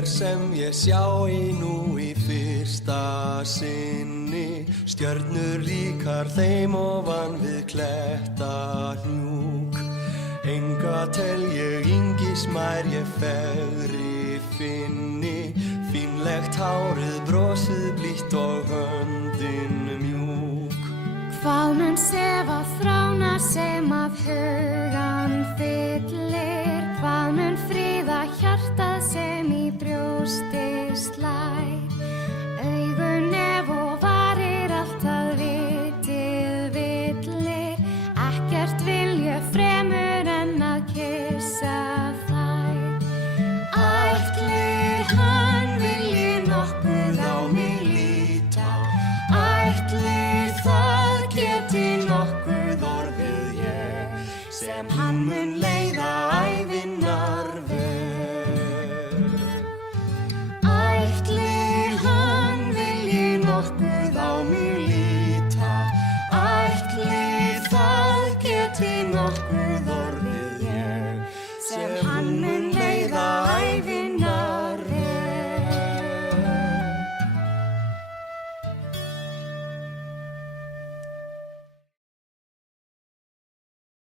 er sem ég sjái nú í fyrsta sinni, stjörnur líkar þeim ofan við klettahnjúk. Enga tel ég yngismær ég fegri finni, fínlegt hárið brosið blítt og höndin mjúk. Hvað mun sefa þrána sem af hugan fyllir, hvað mun fríða hjartað sem í brjósti slær. Augun ef og varir allt að vitið villir, ekkert vil ég fremur en að kyssa þær. Ætli hann vilji nokkuð á mig líta, ætli það geti nokkuð orðið ég, sem hann mun leiða ævinnar veg. Ætli hann vilji nokkuð á mig líta, ætli það geti nokkuð